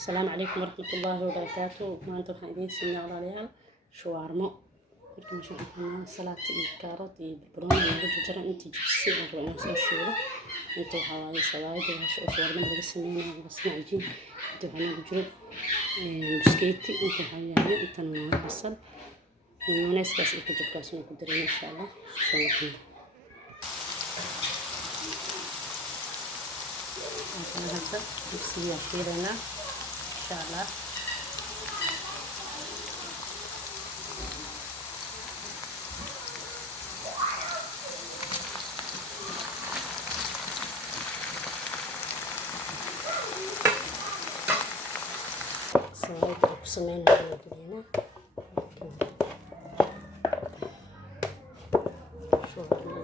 السلام عليكم ورحمة الله وبركاته. ما أنتم حابين سمينا غلاليال شوارمو marka meesha waxaan cunaa salaad iyo kaarot iyo barbarooni lagu jarjaray inta jibsi oo inaan soo shiido inta waxa waaye salaada oo shawarma laga sameeyo basal cajiin inta waxa lagu jiro biskeeti inta waxa yaalo inta waa basal mayonnaise iyo kajabkaas oo ku daray insha Allah soo noqon waxaan hadda jibsiga shiidanaa insha Allah سمين الجنينة ما شاء الله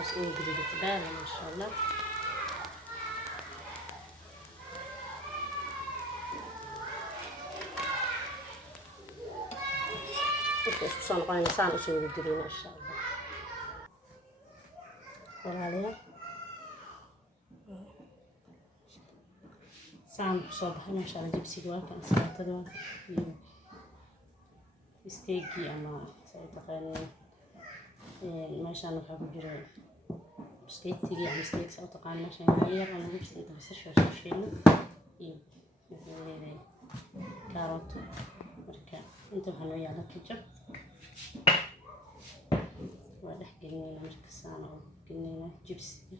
بس نقدر نتباهى ما شاء الله خصوصا قاين سان اسوي الدرين ان شاء الله ولا سان صباح ما شاء الله جبسي واكن سلطه ستيكي اما سيتقانين meeshaan waxaa ku jira biskeetiga ama steak soo taqaan meeshaan yar oo lagu jirto basasha soo shiilno iyo maxay leedahay kaarot marka inta waxaa loo yaala kajab waa dhex gelinayna marka saan oo gelinayna jibsiga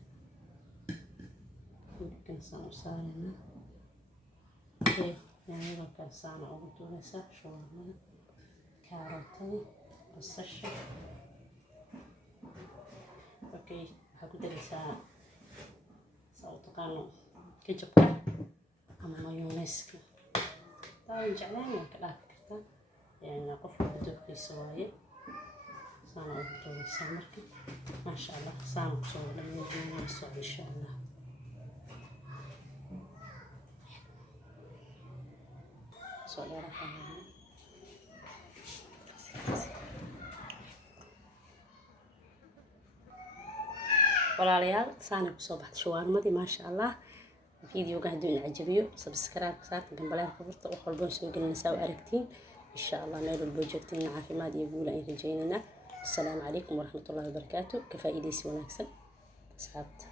markan saan u saarayna yaanyada kan saan ugu duulaysa shawarmada kaarotada basasha اوكي هاخد رسالة صوت قانون كجب اما مايونيز طبعا جعلاني كلا فكرتها يعني قفل بدوك في سواية صانع بدوك سامركي ما شاء الله صانع بصور لم يجينا السعودية ان شاء الله سؤال رقم walaalayaal saana ku soo baxday shawarmadii ma sha Allah fiidiyoga haduu ina cajabiyo subscribe saarta gambalaha furta wax walba soo gelinaysa oo aragtiin insha Allah meel walba joogtiin caafimaad iyo guul ay rajaynayna. Assalaamu calaykum waraxmatullaahi wabarakaatuh. ka faa'iideysi wanaagsan asxaabta.